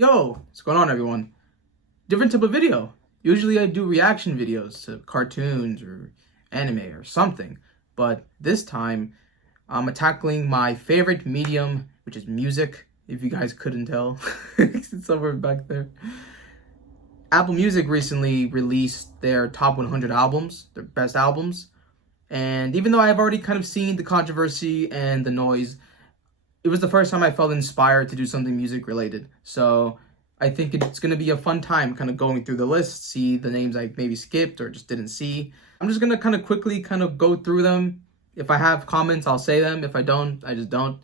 Yo, what's going on, everyone? Different type of video. Usually I do reaction videos to cartoons or anime or something, but this time I'm tackling my favorite medium, which is music, if you guys couldn't tell. It's somewhere back there. Apple Music recently released their top 100 albums, their best albums, and even though I've already kind of seen the controversy and the noise, it was the first time I felt inspired to do something music related. So I think it's going to be a fun time kind of going through the list, see the names I maybe skipped or just didn't see. I'm just going to kind of quickly kind of go through them. If I have comments, I'll say them. If I don't, I just don't.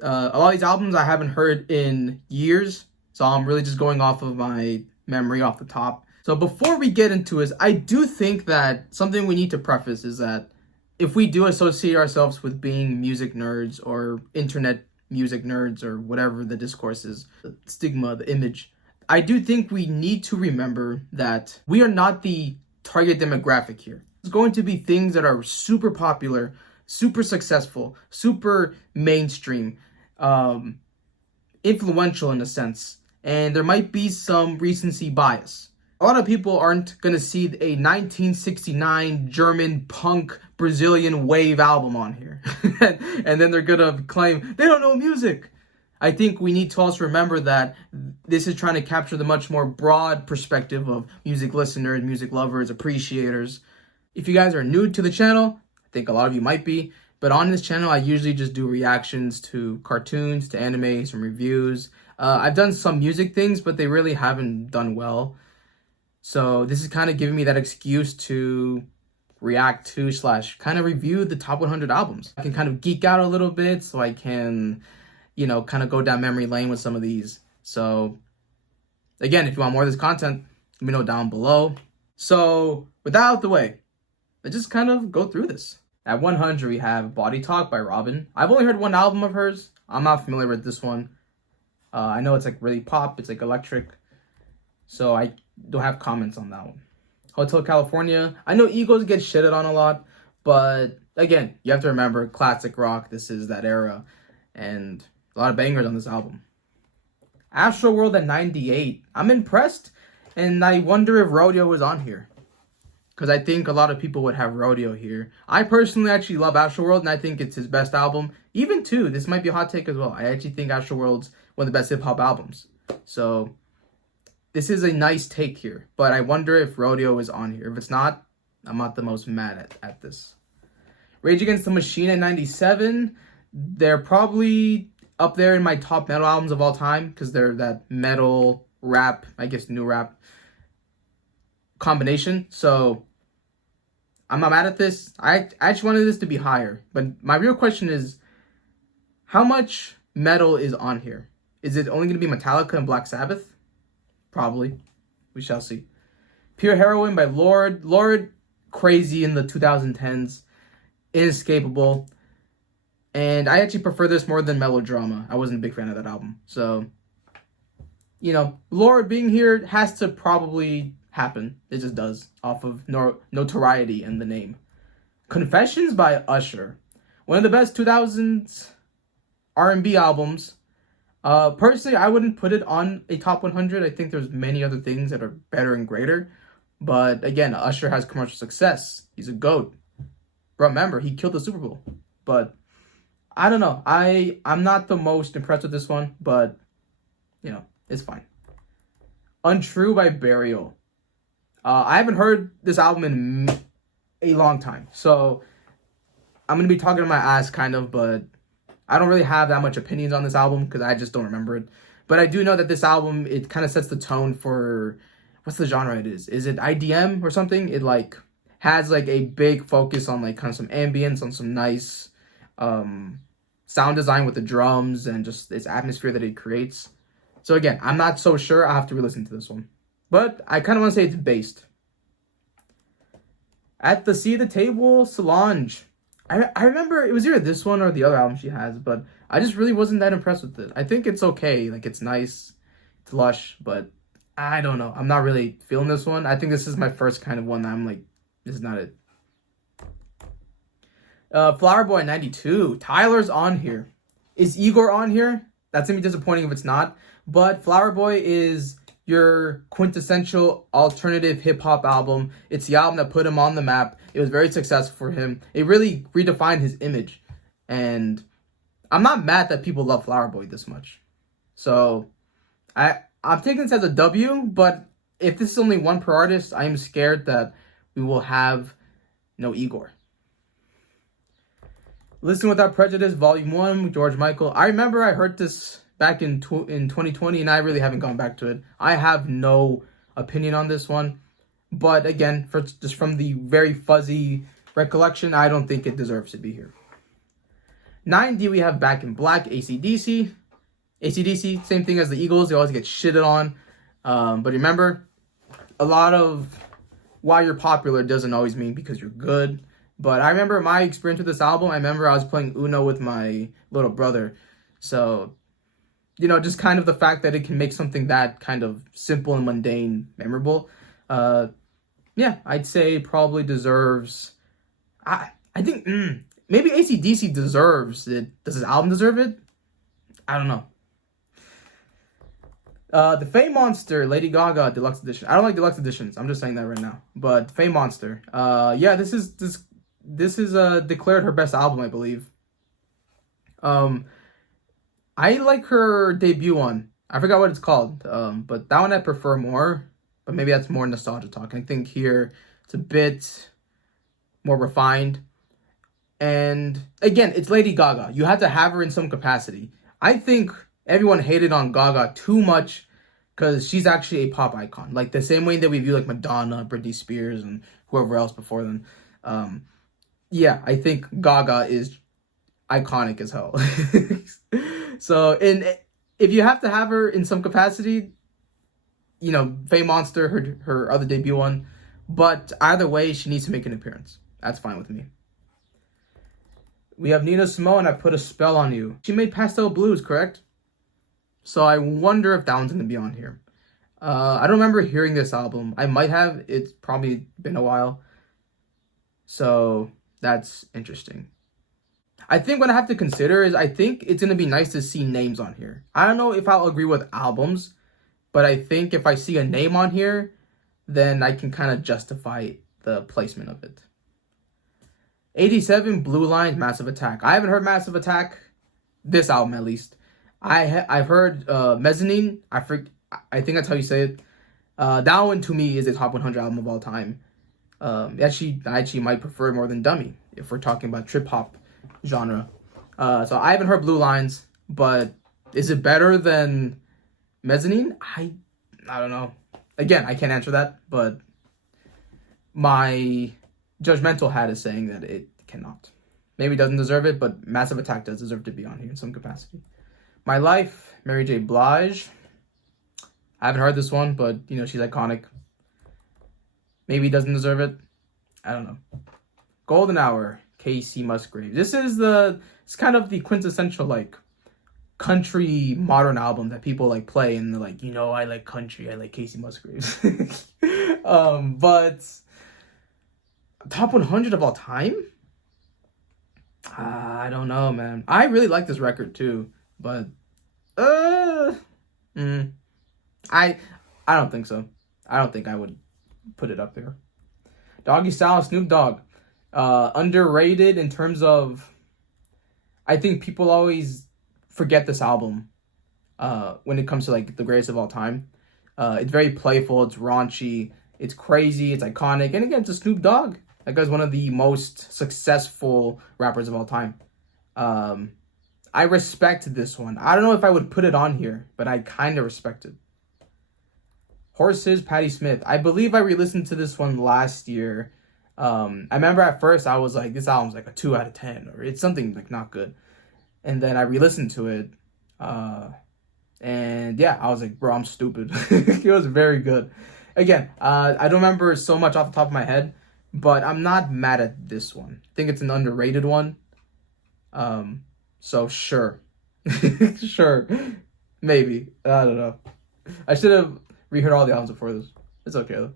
A lot of these albums I haven't heard in years, so I'm really just going off of my memory off the top. So before we get into this, I do think that something we need to preface is that if we do associate ourselves with being music nerds or internet music nerds or whatever the discourse is, the stigma, the image, I do think we need to remember that we are not the target demographic here. It's going to be things that are super popular, super successful, super mainstream, influential in a sense, and there might be some recency bias. A lot of people aren't going to see a 1969 German punk Brazilian wave album on here. And then they're going to claim they don't know music. I think we need to also remember that this is trying to capture the much more broad perspective of music listeners, music lovers, appreciators. If you guys are new to the channel, I think a lot of you might be, but on this channel, I usually just do reactions to cartoons, to anime, some reviews. I've done some music things, but they really haven't done well. So this is kind of giving me that excuse to react to / kind of review the top 100 albums. I can kind of geek out a little bit so I can, kind of go down memory lane with some of these. So again, if you want more of this content, let me know down below. So with that out of the way, let's just kind of go through this. At 100, we have Body Talk by Robyn. I've only heard one album of hers. I'm not familiar with this one. I know it's like really pop, it's like electric. So I don't have comments on that one. Hotel California. I know Eagles get shitted on a lot, but again, you have to remember classic rock. This is that era, and a lot of bangers on this album. Astroworld at 98. I'm impressed, and I wonder if Rodeo was on here, because I think a lot of people would have Rodeo here. I personally actually love Astroworld, and I think it's his best album. Even too, this might be a hot take as well. I actually think Astroworld's one of the best hip hop albums. So this is a nice take here, but I wonder if Rodeo is on here. If it's not, I'm not the most mad at this. Rage Against the Machine at 97. They're probably up there in my top metal albums of all time because they're that metal rap, I guess new rap combination. So I'm not mad at this. I actually wanted this to be higher, but my real question is, how much metal is on here? Is it only going to be Metallica and Black Sabbath? Probably. We shall see. Pure Heroine by Lorde. Lorde, crazy in the 2010s. Inescapable. And I actually prefer this more than Melodrama. I wasn't a big fan of that album. So, Lorde being here has to probably happen. It just does. Off of notoriety in the name. Confessions by Usher. One of the best 2000s R&B albums. Personally, I wouldn't put it on a top 100. I think there's many other things that are better and greater. But again, Usher has commercial success. He's a GOAT. Remember, he killed the Super Bowl. But I don't know. I'm not the most impressed with this one, but it's fine. Untrue by Burial. I haven't heard this album in a long time. So I'm going to be talking to my ass kind of, but I don't really have that much opinions on this album because I just don't remember it. But I do know that this album, it kind of sets the tone for, what's the genre it is? Is it IDM or something? It has a big focus on kind of some ambience, on some nice sound design with the drums and just this atmosphere that it creates. So again, I'm not so sure. I have to re-listen to this one. But I kind of want to say it's based. At the Sea of the Table, Solange. I remember it was either this one or the other album she has, but I just really wasn't that impressed with it. I think it's okay. It's nice. It's lush, but I don't know. I'm not really feeling this one. I think this is my first kind of one that I'm this is not it. Flower Boy 92. Tyler's on here. Is Igor on here? That's going to be disappointing if it's not. But Flower Boy is your quintessential alternative hip hop album. It's the album that put him on the map. It was very successful for him. It really redefined his image. And I'm not mad that people love Flower Boy this much. So I'm taking this as a W, but if this is only one per artist, I am scared that we will have no Igor. Listen Without Prejudice, Volume 1, George Michael. I remember I heard this back in 2020, and I really haven't gone back to it. I have no opinion on this one. But again, just from the very fuzzy recollection, I don't think it deserves to be here. 9D, we have Back in Black, AC/DC. AC/DC, same thing as the Eagles. They always get shitted on. But remember, a lot of why you're popular doesn't always mean because you're good. But I remember my experience with this album. I remember I was playing Uno with my little brother. So, just kind of the fact that it can make something that kind of simple and mundane memorable. Yeah, I'd say probably deserves... I think maybe AC/DC deserves it. Does his album deserve it? I don't know. The Fame Monster, Lady Gaga Deluxe Edition. I don't like Deluxe Editions. I'm just saying that right now. But Fame Monster. Yeah, this is declared her best album, I believe. I like her debut one. I forgot what it's called. But that one I prefer more. But maybe that's more nostalgia talk. I think here it's a bit more refined. And again, it's Lady Gaga. You have to have her in some capacity. I think everyone hated on Gaga too much because she's actually a pop icon. Like the same way that we view like Madonna, Britney Spears, and whoever else before them. Yeah, I think Gaga is iconic as hell. So, if you have to have her in some capacity, Fame Monster, her other debut one. But either way, she needs to make an appearance. That's fine with me. We have Nina Simone, I Put a Spell on You. She made Pastel Blues, correct? So I wonder if that one's going to be on here. I don't remember hearing this album. I might have. It's probably been a while. So that's interesting. I think what I have to consider is I think it's going to be nice to see names on here. I don't know if I'll agree with albums, but I think if I see a name on here, then I can kind of justify the placement of it. 87, Blue Lines, Massive Attack. I haven't heard Massive Attack, this album at least. I've heard Mezzanine. I think that's how you say it. That one to me is a top 100 album of all time. I actually might prefer it more than Dummy if we're talking about trip hop genre. So I haven't heard Blue Lines, but is it better than Mezzanine? I don't know. Again, I can't answer that, but my judgmental hat is saying that it cannot. Maybe it doesn't deserve it, but Massive Attack does deserve to be on here in some capacity. My Life, Mary J. Blige. I haven't heard this one, but she's iconic. Maybe it doesn't deserve it. I don't know. Golden Hour, K.C. Musgraves. It's kind of the quintessential country modern album that people play and they're like, I like country, I like K.C. Musgraves. But top 100 of all time? I don't know, man. I really like this record too, but I don't think so. I don't think I would put it up there. Doggy Style, Snoop Dogg. Underrated in terms of, I think people always forget this album when it comes to the greatest of all time. It's very playful, it's raunchy, it's crazy, it's iconic, and again, it's a Snoop Dogg. That guy's one of the most successful rappers of all time. I respect this one. I don't know if I would put it on here, but I kind of respect it. Horses, Patti Smith. I believe I re-listened to this one last year. I remember at first I was like, this album's a 2 out of 10, or it's something not good. And then I re-listened to it. And yeah, I was like, bro, I'm stupid. It was very good. Again, I don't remember so much off the top of my head, but I'm not mad at this one. I think it's an underrated one. So sure. Sure. Maybe. I don't know. I should have reheard all the albums before this. It's okay though.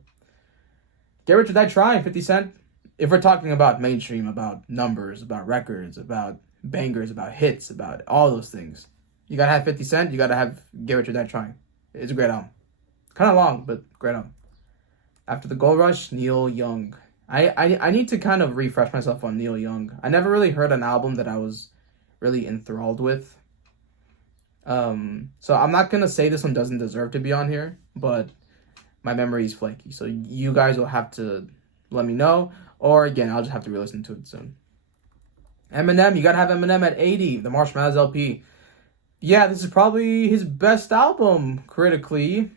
Get Rich or Die Trying, 50 Cent. If we're talking about mainstream, about numbers, about records, about bangers, about hits, about all those things, You gotta have 50 Cent. You gotta have Get Rich or Die Trying. It's a great album. Kind of long, but great album. After the Gold Rush, Neil Young. I need to kind of refresh myself on Neil Young. I never really heard an album that I was really enthralled with. So I'm not gonna say this one doesn't deserve to be on here, but my memory is flaky. So you guys will have to let me know, or again, I'll just have to re-listen to it soon. Eminem, you gotta have Eminem at 80, the Marshall Mathers LP. Yeah, this is probably his best album critically.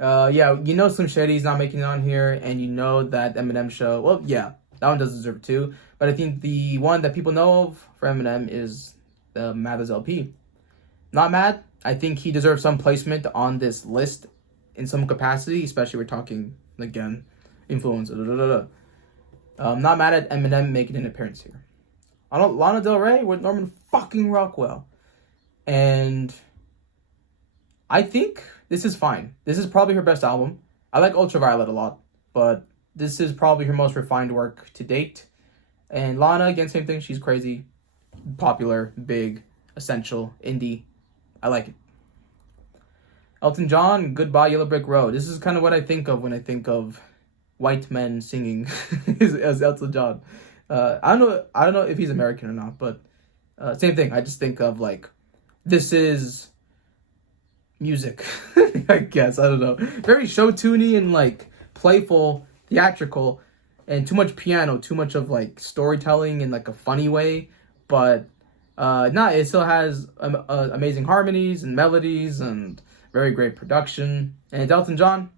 Yeah, you know Slim Shady's not making it on here, and you know that Eminem show. Well, yeah, that one does deserve it too. But I think the one that people know of for Eminem is the Mathers LP. Not mad. I think he deserves some placement on this list in some capacity, especially we're talking again influence. Not mad at Eminem making an appearance here. Lana Del Rey with Norman fucking Rockwell, and I think this is fine. This is probably her best album. I like Ultraviolet a lot, but this is probably her most refined work to date. And Lana, again, same thing. She's crazy, popular, big, essential, indie. I like it. Elton John, Goodbye Yellow Brick Road. This is kind of what I think of when I think of white men singing as Elton John. I don't know if he's American or not, but same thing. I just think of like, this is music, I guess. I don't know. Very show-tuney and like playful, theatrical, and too much piano, too much of like storytelling in like a funny way. But it still has amazing harmonies and melodies and very great production. And Elton John,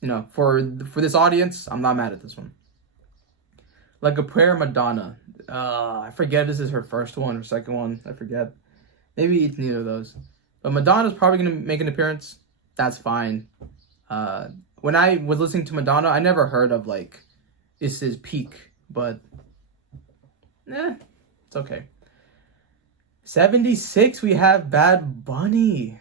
you know, for this audience, I'm not mad at this one. Like a Prayer, Madonna. I forget if this is her first one or second one. I forget. Maybe it's neither of those. But Madonna's probably going to make an appearance. That's fine. When I was listening to Madonna, I never heard of, like, this is peak. But, it's okay. 76, we have Bad Bunny.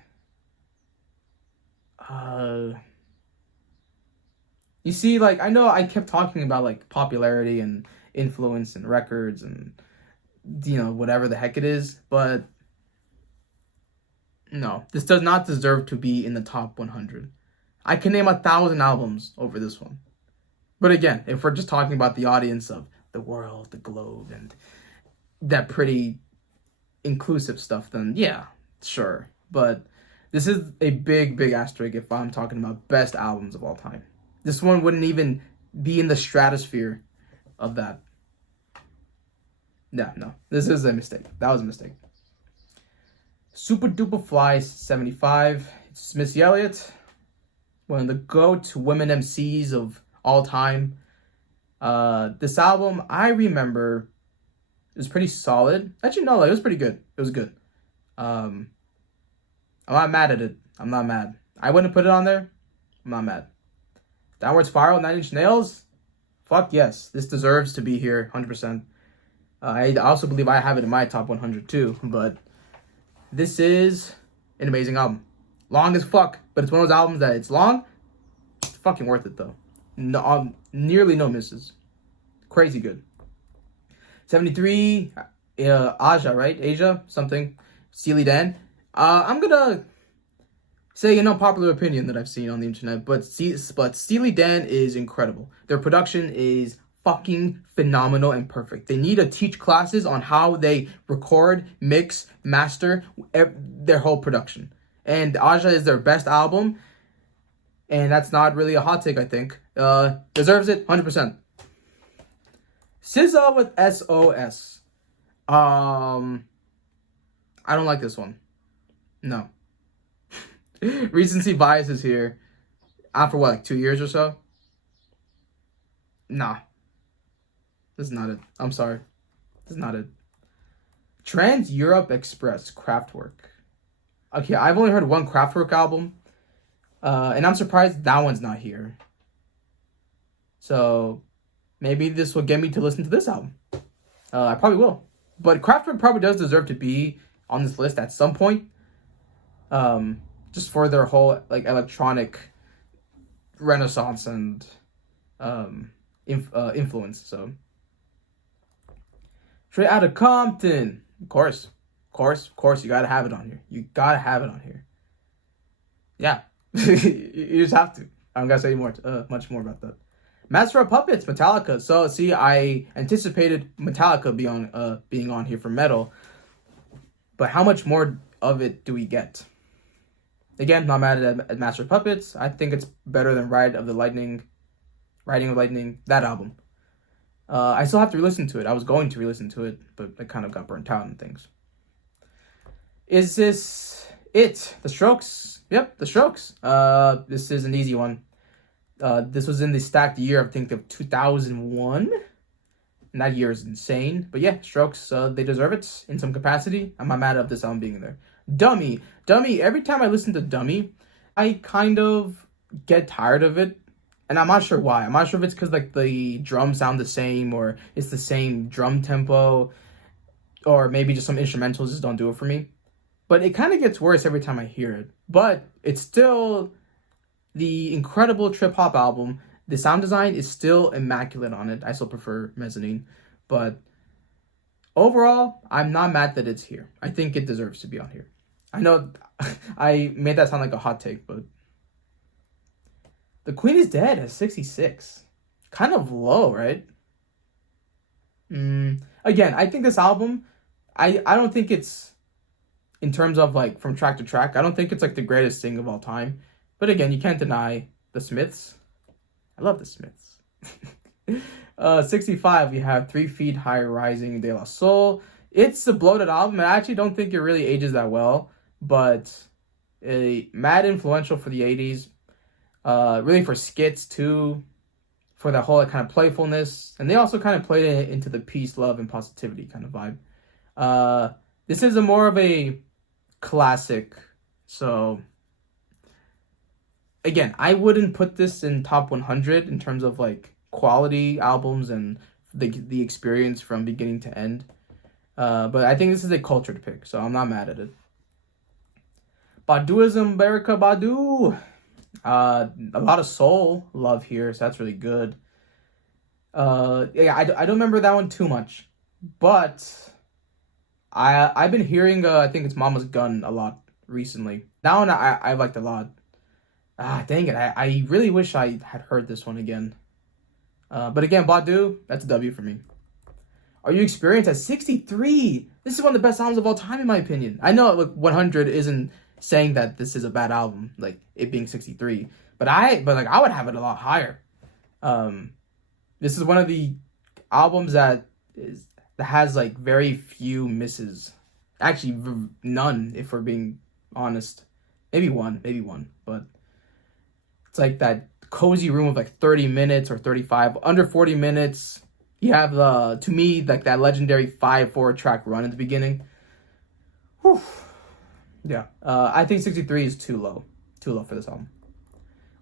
You see, like, I know I kept talking about, like, popularity and influence and records and, you know, whatever the heck it is, but no, this does not deserve to be in the top 100. I can name 1,000 albums over this one. But again, if we're just talking about the audience of the world, the globe, and that pretty inclusive stuff, then yeah, sure. But this is a big, big asterisk if I'm talking about best albums of all time. This one wouldn't even be in the stratosphere of that. Yeah, no. This is a mistake. That was a mistake. Super Duper Fly 75. It's Missy Elliott. One of the GOAT women MCs of all time. This album, I remember, it was pretty solid. Actually, no, like, it was pretty good. It was good. I'm not mad at it. I'm not mad. I wouldn't put it on there. I'm not mad. Downward Spiral, 9 Inch Nails. Fuck yes. This deserves to be here, 100%. I also believe I have it in my top 100 too, but this is an amazing album. Long as fuck, but it's one of those albums that it's long. It's fucking worth it though. No, nearly no misses. Crazy good. 73, Aja, right? Asia, something. Steely Dan. I'm gonna say an unpopular opinion that I've seen on the internet, but Steely Dan is incredible. Their production is fucking phenomenal and perfect. They need to teach classes on how they record, mix, master their whole production. And Aja is their best album, and that's not really a hot take, I think. Deserves it, 100%. SZA with SOS. I don't like this one. No. Recency bias is here. After what, like 2 years or so? Nah. This is not it. I'm sorry. This is not it. Trans Europe Express, Kraftwerk. Okay, I've only heard one Kraftwerk album. And I'm surprised that one's not here. So, maybe this will get me to listen to this album. I probably will. But Kraftwerk probably does deserve to be on this list at some point. Just for their whole like electronic renaissance and influence. So, Straight Outta Compton, of course. Of course, you gotta have it on here. You gotta have it on here. Yeah, you just have to. I'm gonna say much more about that. Master of Puppets, Metallica. So see, I anticipated Metallica being on here for metal, but how much more of it do we get? Again, not mad at Master of Puppets. I think it's better than Riding of Lightning, that album. I still have to re-listen to it. I was going to re-listen to it, but I kind of got burnt out and things. Is this it? The Strokes. Yep, The Strokes. This is an easy one. This was in the stacked year, I think, of 2001. And that year is insane. But yeah, Strokes, they deserve it in some capacity. I'm not mad at this album being there. Dummy. Every time I listen to Dummy, I kind of get tired of it. And I'm not sure why. I'm not sure if it's because like the drums sound the same, or it's the same drum tempo, or maybe just some instrumentals just don't do it for me. But it kind of gets worse every time I hear it. But it's still the incredible trip hop album. The sound design is still immaculate on it. I still prefer Mezzanine. But overall, I'm not mad that it's here. I think it deserves to be on here. I know I made that sound like a hot take, but The Queen is Dead at 66. Kind of low, right? Again, I think this album, I don't think it's, in terms of like from track to track, I don't think it's like the greatest thing of all time. But again, you can't deny the Smiths. I love the Smiths. 65, we have 3 Feet High Rising De La Soul. It's a bloated album. I actually don't think it really ages that well, but mad influential for the 80s. Really for skits too, for that whole kind of playfulness. And they also kind of played it into the peace, love, and positivity kind of vibe. This is more of a classic. So again, I wouldn't put this in top 100 in terms of like quality albums and the experience from beginning to end. But I think this is a cultured pick, so I'm not mad at it. Baduizm, Erykah Badu. A lot of soul love here, so that's really good. Yeah, I don't remember that one too much, but I've been hearing I think it's Mama's Gun a lot recently. That one I liked a lot. Dang it, I really wish I had heard this one again. But again, Badu, that's a W for me. Are You Experienced at 63? This is one of the best albums of all time, in my opinion. I know like 100 isn't saying that this is a bad album, like it being 63, but I would have it a lot higher. This is one of the albums that has like very few misses. Actually, none, if we're being honest. Maybe one, but it's like that cozy room of like 30 minutes or 35, under 40 minutes. You have to me like that legendary 5/4 track run at the beginning. Whew. Yeah, I think 63 is too low for this album.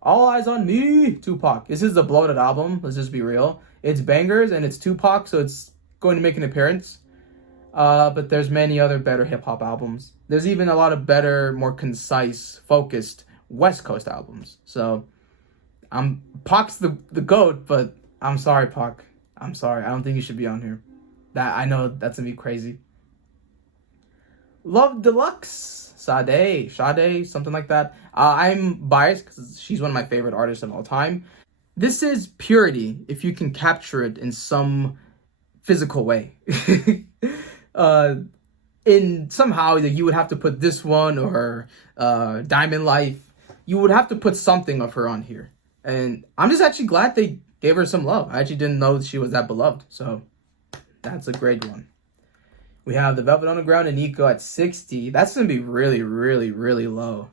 All Eyes on Me, Tupac. This is a bloated album, let's just be real. It's bangers and it's Tupac, so it's going to make an appearance. But there's many other better hip-hop albums. There's even a lot of better, more concise, focused West Coast albums. So, Pac's the GOAT, but I'm sorry, Pac. I'm sorry, I don't think you should be on here. I know that's gonna be crazy. Love Deluxe. Sade, something like that. I'm biased because she's one of my favorite artists of all time. This is purity if you can capture it in some physical way. In somehow you would have to put this one or Diamond Life. You would have to put something of her on here. And I'm just actually glad they gave her some love. I actually didn't know she was that beloved. So that's a great one. We have the Velvet Underground and Nico at 60. That's going to be really, really, really low.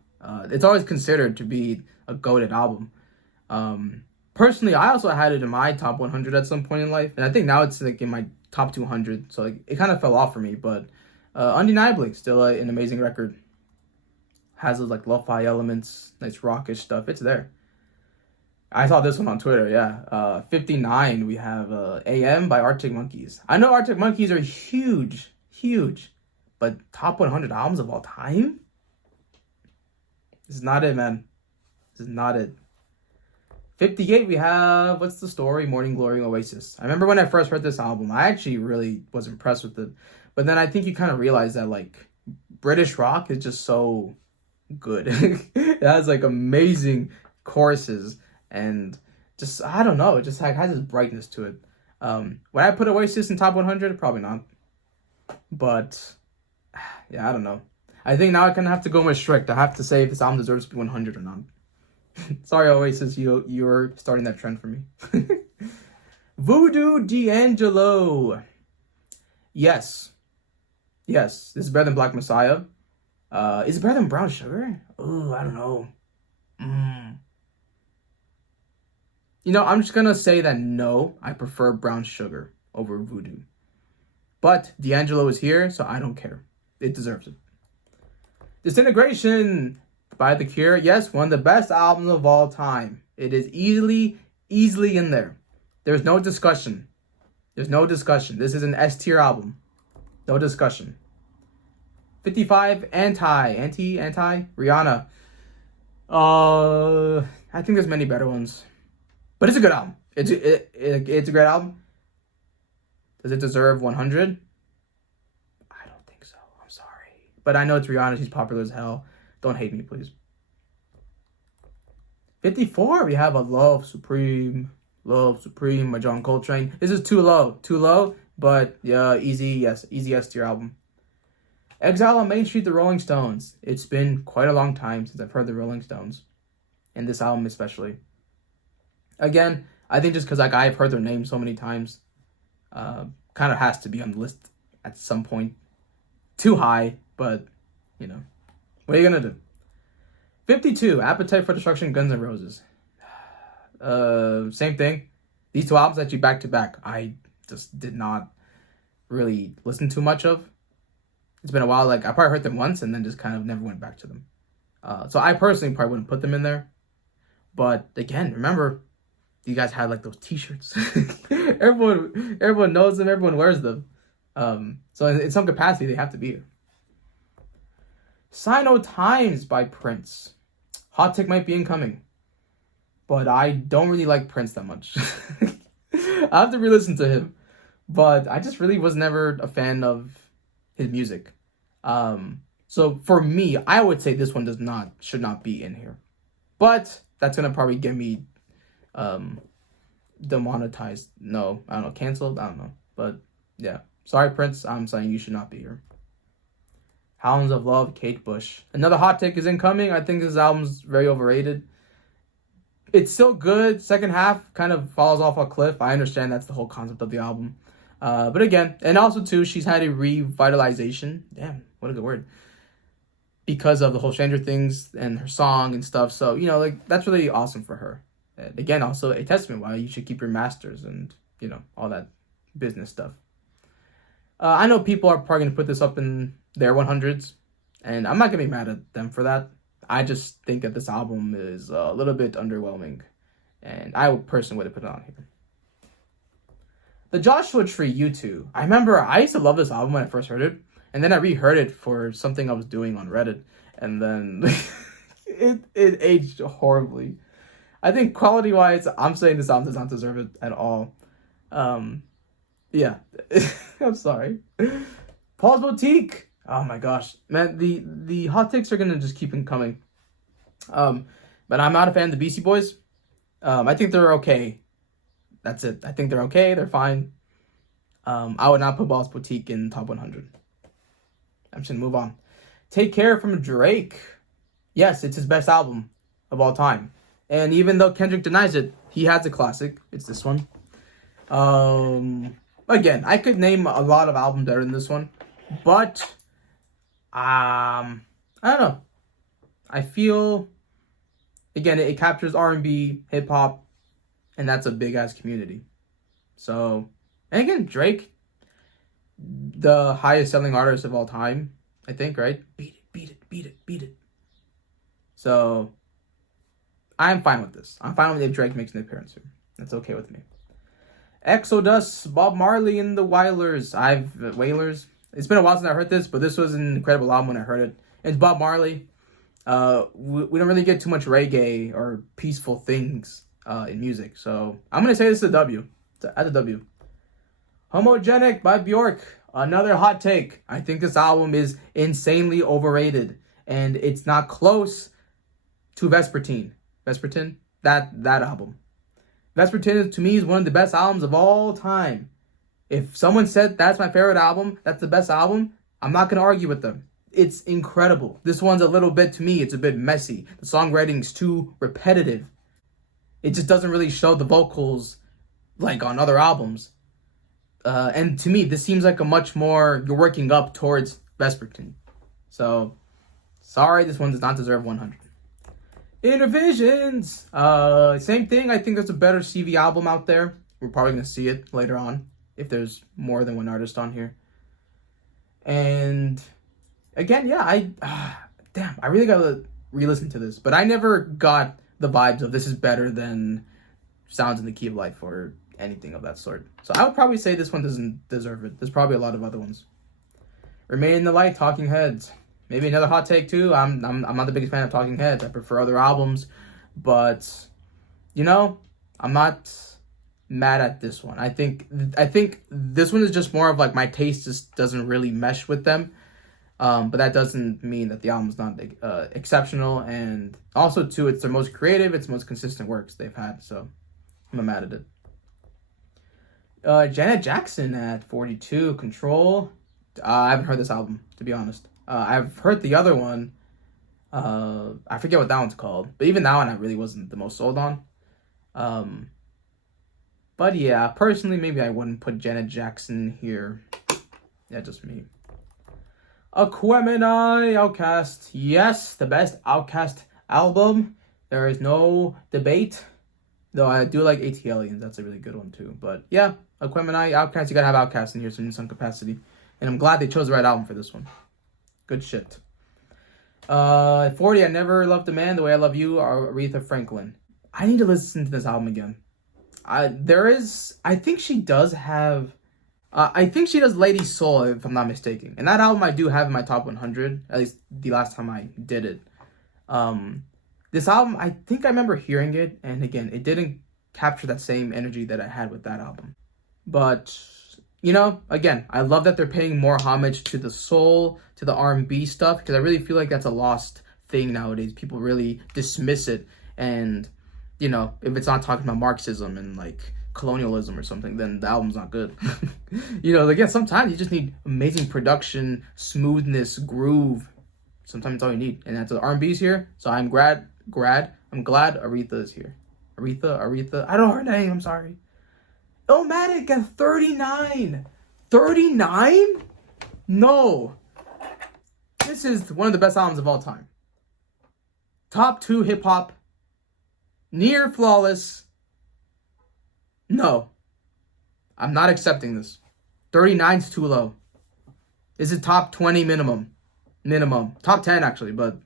It's always considered to be a goated album. Personally, I also had it in my top 100 at some point in life. And I think now it's like in my top 200. So like, it kind of fell off for me. But undeniably, still an amazing record. Has those like lo-fi elements, nice rockish stuff. It's there. I saw this one on Twitter, yeah. 59, we have AM by Arctic Monkeys. I know Arctic Monkeys are huge, but top 100 albums of all time? This is not it, man. This is not it. 58, we have What's the Story? Morning Glory, Oasis. I remember when I first heard this album, I actually really was impressed with it. But then I think you kind of realize that like British rock is just so good. It has like amazing choruses and just I don't know, it just like has this brightness to it. When I put Oasis in top 100, probably not. But yeah, I don't know. I think now I kind of have to go more strict. I have to say if this album deserves to be 100 or not. Sorry, Oasis, you're starting that trend for me. Voodoo D'Angelo. Yes. Yes, this is better than Black Messiah. Is it better than Brown Sugar? Oh, I don't know. You know, I'm just gonna say that no, I prefer Brown Sugar over Voodoo. But D'Angelo is here, so I don't care. It deserves it. Disintegration by The Cure. Yes, one of the best albums of all time. It is easily in there. There's no discussion. There's no discussion. This is an S tier album. No discussion. 55, Anti, Rihanna. I think there's many better ones. But it's a good album. It's a great album. Does it deserve 100? I don't think so. I'm sorry. But I know it's Rihanna. She's popular as hell. Don't hate me, please. 54, we have a Love Supreme by John Coltrane. This is too low, but yeah, easy S tier album. Exile on Main Street, The Rolling Stones. It's been quite a long time since I've heard the Rolling Stones, and this album especially. Again, I think just because like I've heard their name so many times, kind of has to be on the list at some point. Too high, but you know, what are you gonna do? 52, Appetite for Destruction, Guns N' Roses. Same thing. These two albums actually back to back. I just did not really listen too much of. It's been a while. Like I probably heard them once and then just kind of never went back to them. So I personally probably wouldn't put them in there. But again, remember, you guys had like those T-shirts. everyone knows them. Everyone wears them. So in some capacity, they have to be here. Sign O' Times by Prince. Hot take might be incoming, but I don't really like Prince that much. I have to re-listen to him, but I just really was never a fan of his music. So for me, I would say this one should not be in here. But that's gonna probably get me demonetized. No, I don't know, canceled. I don't know, but yeah, sorry Prince, I'm saying you should not be here. Hounds of Love, Kate Bush. Another hot take is incoming. I think this album's very overrated. It's still good. Second half kind of falls off a cliff. I understand that's the whole concept of the album. But again, and also too, she's had a revitalization. Damn, what a good word. Because of the whole Stranger Things and her song and stuff. So, you know, like that's really awesome for her. And again, also a testament why you should keep your masters and, you know, all that business stuff. I know people are probably going to put this up in their 100s, and I'm not going to be mad at them for that. I just think that this album is a little bit underwhelming, and I personally would have put it on here. The Joshua Tree, U2. I remember I used to love this album when I first heard it, and then I reheard it for something I was doing on Reddit, and then it aged horribly. I think quality-wise, I'm saying this album does not deserve it at all. Yeah, I'm sorry. Paul's Boutique. Oh my gosh, man, the hot takes are gonna just keep on coming. But I'm not a fan of the Beastie Boys. I think they're okay. That's it. I think they're okay. They're fine. I would not put Paul's Boutique in top 100. I'm just gonna move on. Take Care from Drake. Yes, it's his best album of all time. And even though Kendrick denies it, he has a classic. It's this one. Again, I could name a lot of albums better than this one, but I don't know. I feel, again, it captures R&B, hip hop, and that's a big ass community. So, and again, Drake, the highest selling artist of all time, I think, right? Beat it. So, I'm fine with this. I'm fine with if Drake makes an appearance here. That's okay with me. Exodus, Bob Marley and the Wailers. Wailers. It's been a while since I heard this, but this was an incredible album when I heard it. It's Bob Marley. We don't really get too much reggae or peaceful things in music, so I'm gonna say this is a W. It's a W. Homogenic by Bjork. Another hot take. I think this album is insanely overrated, and it's not close to Vespertine. Vespertine? That album. Vespertine, to me, is one of the best albums of all time. If someone said that's my favorite album, that's the best album, I'm not going to argue with them. It's incredible. This one's a little bit, to me, it's a bit messy. The songwriting's too repetitive. It just doesn't really show the vocals like on other albums. And to me, this seems like a much more, you're working up towards Vespertine. So, sorry, this one does not deserve 100. Innervisions! Same thing. I think there's a better CV album out there. We're probably going to see it later on if there's more than one artist on here. And again, yeah, I really got to re-listen to this. But I never got the vibes of this is better than Sounds in the Key of Life or anything of that sort. So I would probably say this one doesn't deserve it. There's probably a lot of other ones. Remain in the Light, Talking Heads. Maybe another hot take too. I'm not the biggest fan of Talking Heads. I prefer other albums, but you know, I'm not mad at this one. I think this one is just more of like my taste just doesn't really mesh with them. But that doesn't mean that the album's not exceptional. And also too, it's their most creative, it's most consistent works they've had. So I'm not mad at it. Janet Jackson at 42, Control. I haven't heard this album, to be honest. I've heard the other one. I forget what that one's called. But even that one I really wasn't the most sold on. But yeah, personally, maybe I wouldn't put Janet Jackson here. Yeah, just me. Aquemini, Outkast. Yes, the best Outkast album. There is no debate. Though I do like ATLiens. That's a really good one too. But yeah, Aquemini, Outkast. You gotta have Outkast in here in some capacity. And I'm glad they chose the right album for this one. Good shit. 40, I Never Loved a Man the Way I Love You, Aretha Franklin. I need to listen to this album again. I think she does have... I think she does Lady Soul, if I'm not mistaken. And that album I do have in my top 100, at least the last time I did it. This album, I think I remember hearing it, and again, it didn't capture that same energy that I had with that album. But... you know, again, I love that they're paying more homage to the soul, to the R&B stuff, because I really feel like that's a lost thing nowadays. People really dismiss it, and, you know, if it's not talking about Marxism and, like, colonialism or something, then the album's not good. You know, again, sometimes you just need amazing production, smoothness, groove. Sometimes it's all you need, and that's the R&B's here, so I'm glad Aretha is here. Aretha, I don't know her name, I'm sorry. Illmatic at 39. 39? No. This is one of the best albums of all time. Top 2 hip-hop. Near flawless. No. I'm not accepting this. 39's too low. This is top 20 minimum. Top 10, actually, but...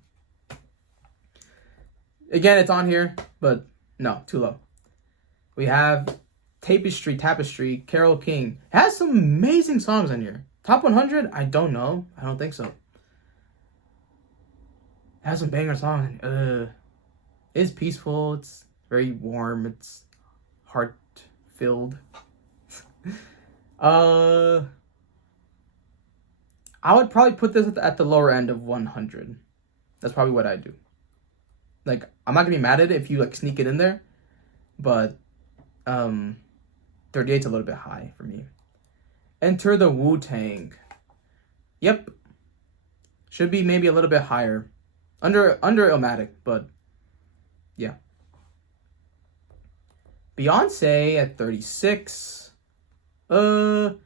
again, it's on here, but no, too low. We have... Tapestry, Carole King. It has some amazing songs on here. Top 100? I don't know. I don't think so. It has some banger songs. It's peaceful. It's very warm. It's heart-filled. I would probably put this at the lower end of 100. That's probably what I do. Like, I'm not gonna be mad at it if you like sneak it in there, but 38's a little bit high for me. Enter the Wu-Tang. Yep. Should be maybe a little bit higher. Under Illmatic, but yeah. Beyonce at 36. I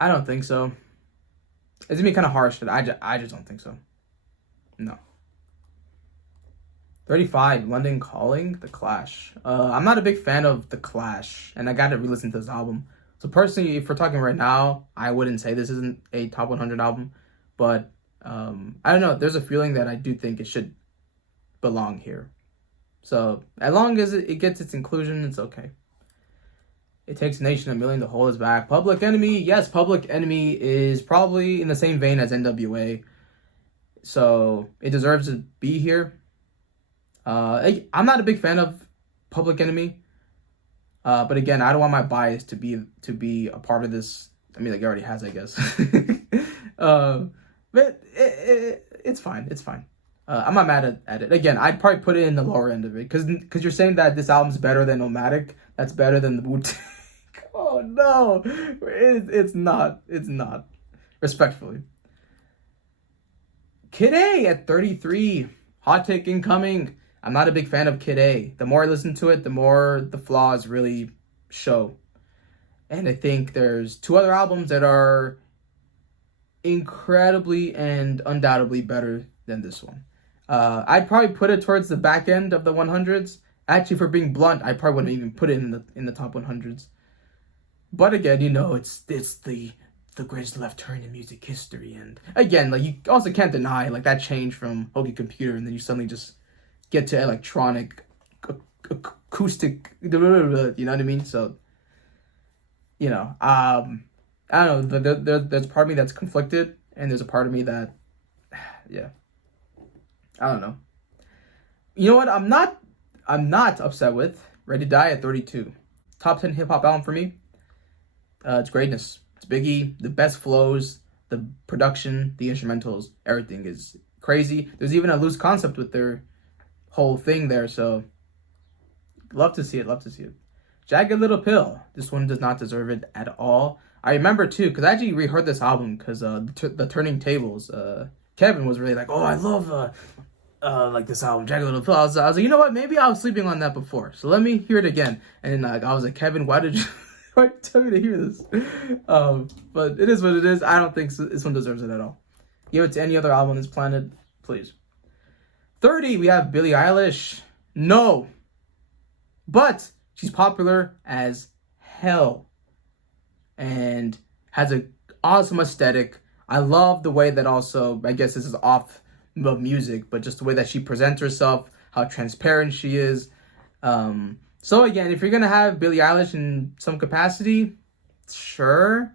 don't think so. It's gonna be kind of harsh, but I just don't think so. No. 35, London Calling, The Clash. I'm not a big fan of The Clash, and I gotta re-listen to this album. So personally, if we're talking right now, I wouldn't say this isn't a top 100 album, but I don't know. There's a feeling that I do think it should belong here. So as long as it gets its inclusion, it's okay. It Takes a Nation, a Million to Hold Us Back. Public Enemy, yes, Public Enemy is probably in the same vein as NWA, so it deserves to be here. I'm not a big fan of Public Enemy, but again, I don't want my bias to be a part of this I mean, like, it already has, I guess. But it's fine. It's fine. I'm not mad at it. Again, I'd probably put it in the lower end of it because you're saying that this album's better than Nomadic. That's better than the Wu-Tang. Oh no, it's not. It's not. Respectfully, Kid A at 33. Hot take incoming. I'm not a big fan of Kid A. The more I listen to it, the more the flaws really show. And I think there's two other albums that are incredibly and undoubtedly better than this one. I'd probably put it towards the back end of the 100s. Actually, for being blunt, I probably wouldn't even put it in the top 100s. But again, you know, it's the greatest left turn in music history, and again, like, you also can't deny like that change from Hoagie Computer, and then you suddenly just get to electronic, acoustic, you know what I mean? So, you know, I don't know. There's part of me that's conflicted, and there's a part of me that, yeah, I don't know. You know what? I'm not upset with Ready to Die at 32. Top 10 hip hop album for me. It's greatness. It's Biggie. The best flows, the production, the instrumentals, everything is crazy. There's even a loose concept with their whole thing there. So, love to see it. Love to see it. Jagged Little Pill. This one does not deserve it at all. I remember too, because I actually reheard this album because the Turning Tables. Kevin was really like, "Oh, I love like this album, Jagged Little Pill." I was like, you know what? Maybe I was sleeping on that before, so let me hear it again. And I was like, Kevin, why did you tell me to hear this? But it is what it is. I don't think this one deserves it at all. Give it to any other album on this planet, please. 30, we have Billie Eilish. No, but she's popular as hell and has an awesome aesthetic. I love the way that also, I guess this is off of music, but just the way that she presents herself, how transparent she is. So again, if you're going to have Billie Eilish in some capacity, sure.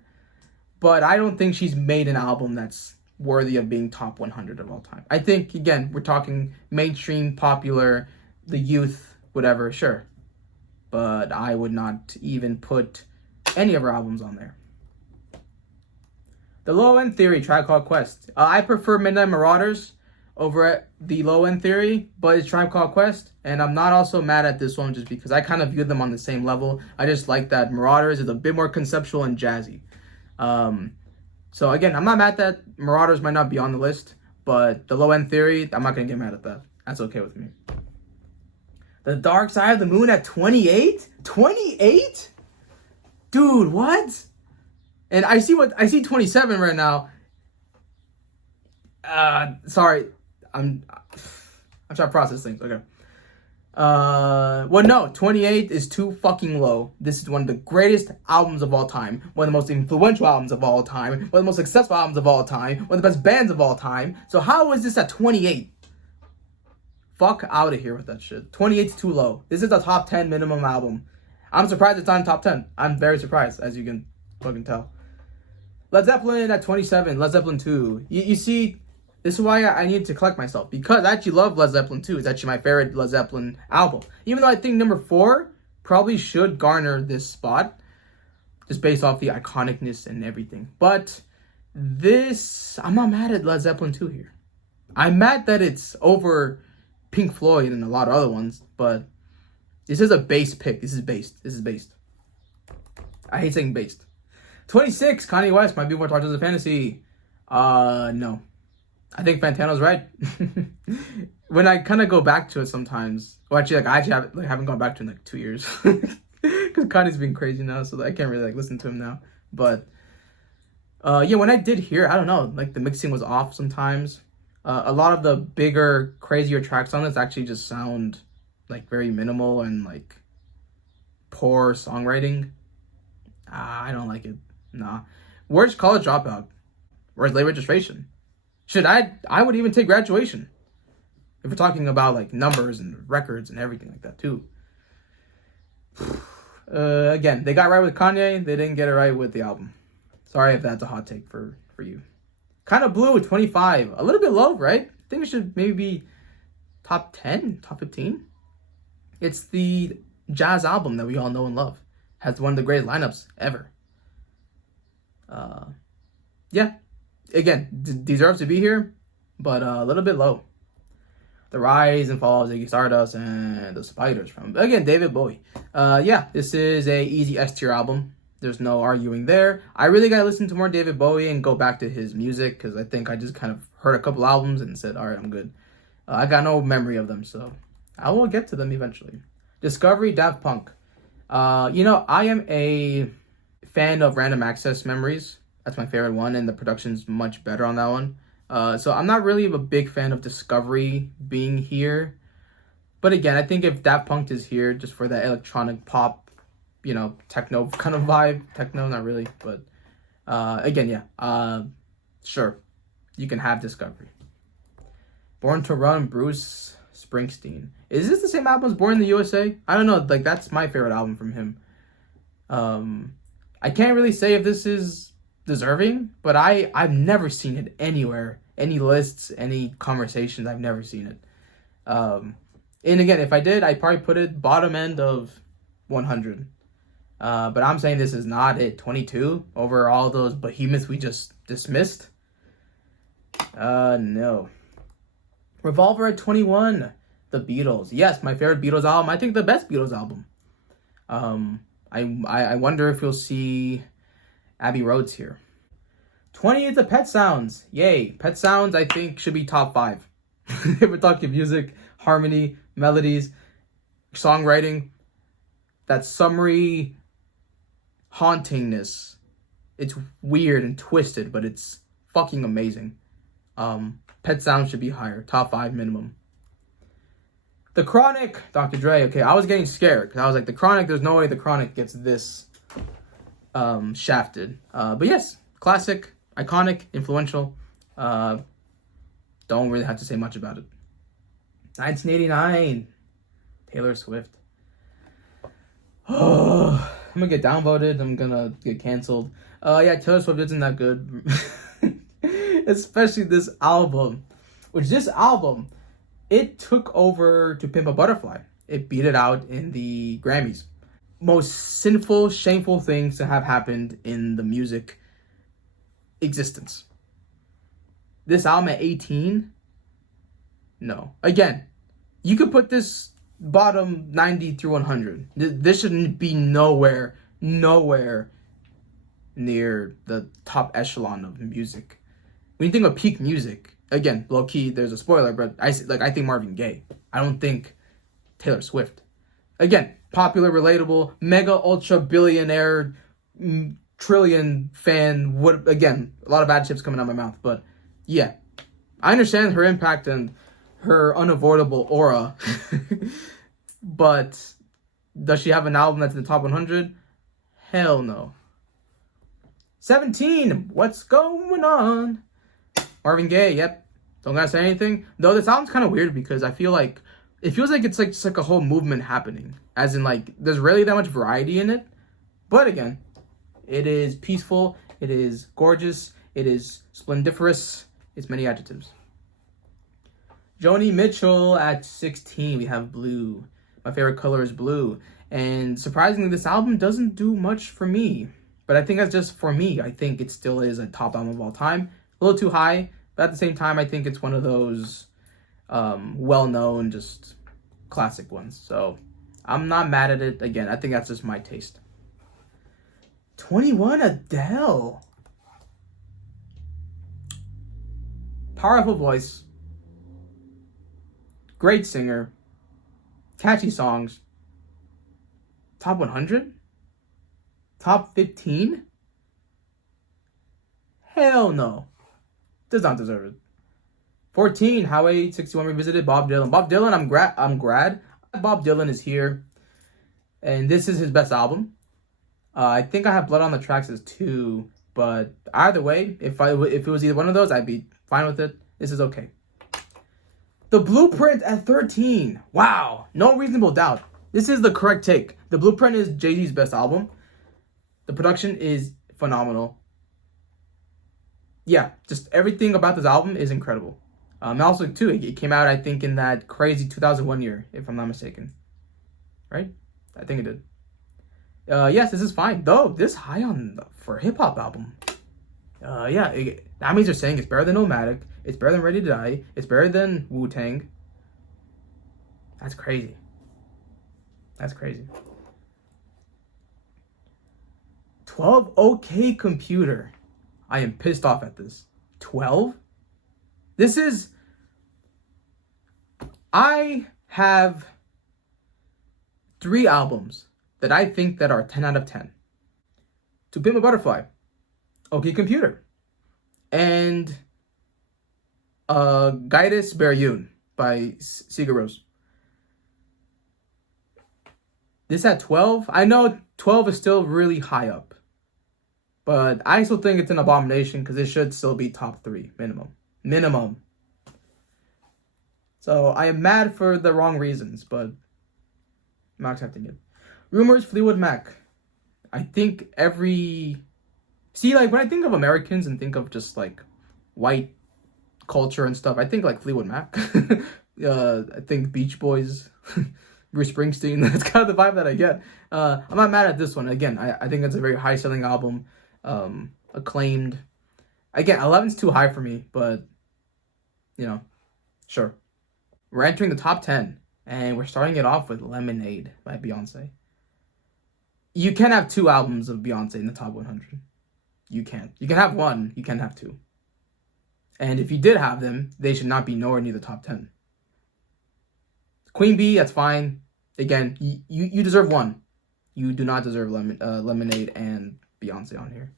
But I don't think she's made an album that's worthy of being top 100 of all time. I think, again, we're talking mainstream, popular, the youth, whatever, sure. But I would not even put any of her albums on there. The Low End Theory, Tribe Called Quest. I prefer Midnight Marauders over at the Low End Theory, but it's Tribe Called Quest, and I'm not also mad at this one just because I kind of viewed them on the same level. I just like that Marauders is a bit more conceptual and jazzy. So again, I'm not mad that Marauders might not be on the list, but the Low End Theory, I'm not going to get mad at that. That's okay with me. The Dark Side of the Moon at 28? 28? Dude, what? And I see 27 right now. Sorry. I'm trying to process things. Okay. Well, no, 28 is too fucking low. This is one of the greatest albums of all time. One of the most influential albums of all time. One of the most successful albums of all time. One of the best bands of all time. So how is this at 28? Fuck out of here with that shit. 28 is too low. This is a top 10 minimum album. I'm surprised it's on top 10. I'm very surprised, as you can fucking tell. Led Zeppelin at 27. Led Zeppelin 2. You see, this is why I need to collect myself. Because I actually love Led Zeppelin 2. It's actually my favorite Led Zeppelin album. Even though I think number 4 probably should garner this spot. Just based off the iconicness and everything. But this, I'm not mad at Led Zeppelin 2 here. I'm mad that it's over Pink Floyd and a lot of other ones. But this is a base pick. This is based. I hate saying based. 26, Kanye West, My Beautiful Dark Twisted Fantasy. No. I think Fantano's right. When I kind of go back to it sometimes, well, actually, I haven't gone back to it in like 2 years. Because Kanye's been crazy now, so I can't really listen to him now. But, yeah, when I did hear, I don't know, like the mixing was off sometimes. A lot of the bigger, crazier tracks on this actually just sound like very minimal and like poor songwriting. I don't like it. Nah. Where's College Dropout? Where's Late Registration? Shit, I would even take Graduation. If we're talking about like numbers and records and everything like that too. Again, they got right with Kanye. They didn't get it right with the album. Sorry if that's a hot take for you. Kind of Blue at 25. A little bit low, right? I think it should maybe be top 10, top 15. It's the jazz album that we all know and love. Has one of the greatest lineups ever. Yeah, again, deserves to be here, but a little bit low. The Rise and Fall of Ziggy Stardust and the Spiders from, again, David Bowie. Yeah, this is a easy S tier album. There's no arguing there. I really gotta listen to more David Bowie and go back to his music, because I think I just kind of heard a couple albums and said, all right, I'm good. I got no memory of them, so I will get to them eventually. Discovery, Daft Punk. I am a fan of Random Access Memories. That's my favorite one, and the production's much better on that one. So I'm not really a big fan of Discovery being here. But again, I think if Daft Punk is here just for that electronic pop, techno kind of vibe. Techno, not really, but again, yeah. Sure, you can have Discovery. Born to Run, Bruce Springsteen. Is this the same album as Born in the USA? I don't know. Like, that's my favorite album from him. I can't really say if this is deserving, but I've never seen it anywhere. Any lists, any conversations, I've never seen it. And again, if I did, I'd probably put it bottom end of 100. But I'm saying this is not it. 22 over all those behemoths we just dismissed. No. Revolver at 21. The Beatles. Yes, my favorite Beatles album. I think the best Beatles album. I wonder if you'll see Abbey Roads here. 20 is the Pet Sounds. Yay. Pet Sounds, I think, should be top 5. If we're talking music, harmony, melodies, songwriting, that summery hauntingness. It's weird and twisted, but it's fucking amazing. Pet Sounds should be higher. Top 5 minimum. The Chronic, Dr. Dre. Okay, I was getting scared because I was like, The Chronic, there's no way The Chronic gets this shafted. But yes, classic, iconic, influential. Don't really have to say much about it. 1989, Taylor Swift. Oh, I'm gonna get downvoted. I'm gonna get canceled. Yeah, Taylor Swift isn't that good. Especially this album. It took over To Pimp a Butterfly. It beat it out in the Grammys. Most sinful, shameful things to have happened in the music existence. This album at 18? No. Again, you could put this bottom 90 through 100. This shouldn't be nowhere near the top echelon of music. When you think of peak music, again, low key, there's a spoiler, but I think Marvin Gaye. I don't think Taylor Swift. Again, popular, relatable, mega ultra billionaire, trillion fan. Again, a lot of bad chips coming out of my mouth, but yeah, I understand her impact and her unavoidable aura. But does she have an album that's in the top 100? Hell no. 17, What's Going On? Marvin Gaye, yep. Don't gotta say anything. Though this album's kind of weird because I feel like it feels like it's like just like a whole movement happening. As in, like, there's really that much variety in it. But again, it is peaceful, it is gorgeous, it is splendiferous. It's many adjectives. Joni Mitchell at 16. We have Blue. My favorite color is blue. And surprisingly, this album doesn't do much for me. But I think that's just for me. I think it still is a top album of all time. A little too high, but at the same time, I think it's one of those well-known, just classic ones. So I'm not mad at it. Again, I think that's just my taste. 21, Adele. Powerful voice. Great singer. Catchy songs. Top 100? Top 15? Hell no. Does not deserve it. 14, Highway 61 Revisited, Bob Dylan. Bob Dylan, I'm glad Bob Dylan is here. And this is his best album. I think I have Blood on the Tracks as 2. But either way, if it was either one of those, I'd be fine with it. This is okay. The Blueprint at 13. Wow. No reasonable doubt. This is the correct take. The Blueprint is Jay-Z's best album. The production is phenomenal. Yeah, just everything about this album is incredible. And also, too, it came out, I think, in that crazy 2001 year, if I'm not mistaken. Right? I think it did. Yes, this is fine. Though, this high on for a hip-hop album. that means they're saying it's better than Nomadic, it's better than Ready to Die, it's better than Wu-Tang. That's crazy. That's crazy. 12 OK Computer. I am pissed off at this. 12? This is... I have 3 albums that I think that are 10 out of 10. To Pimp a Butterfly, OK Computer, and Gaides Beryun by Sigur Rós. This at 12? I know 12 is still really high up, but I still think it's an abomination because it should still be top 3 minimum. So I am mad for the wrong reasons, but I'm not accepting it. Rumors, Fleetwood Mac. I think when I think of Americans and think of just like white culture and stuff, I think like Fleetwood Mac. I think Beach Boys, Bruce Springsteen. That's kind of the vibe that I get. I'm not mad at this one. Again, I think it's a very high selling album, acclaimed. Again, 11's too high for me, but sure. We're entering the top 10, and we're starting it off with Lemonade by Beyonce. You can't have 2 albums of Beyonce in the top 100. You can't. You can have 1, you can't have 2. And if you did have them, they should not be nowhere near the top 10. Queen Bee, that's fine. Again, you deserve 1. You do not deserve Lemonade and Beyonce on here.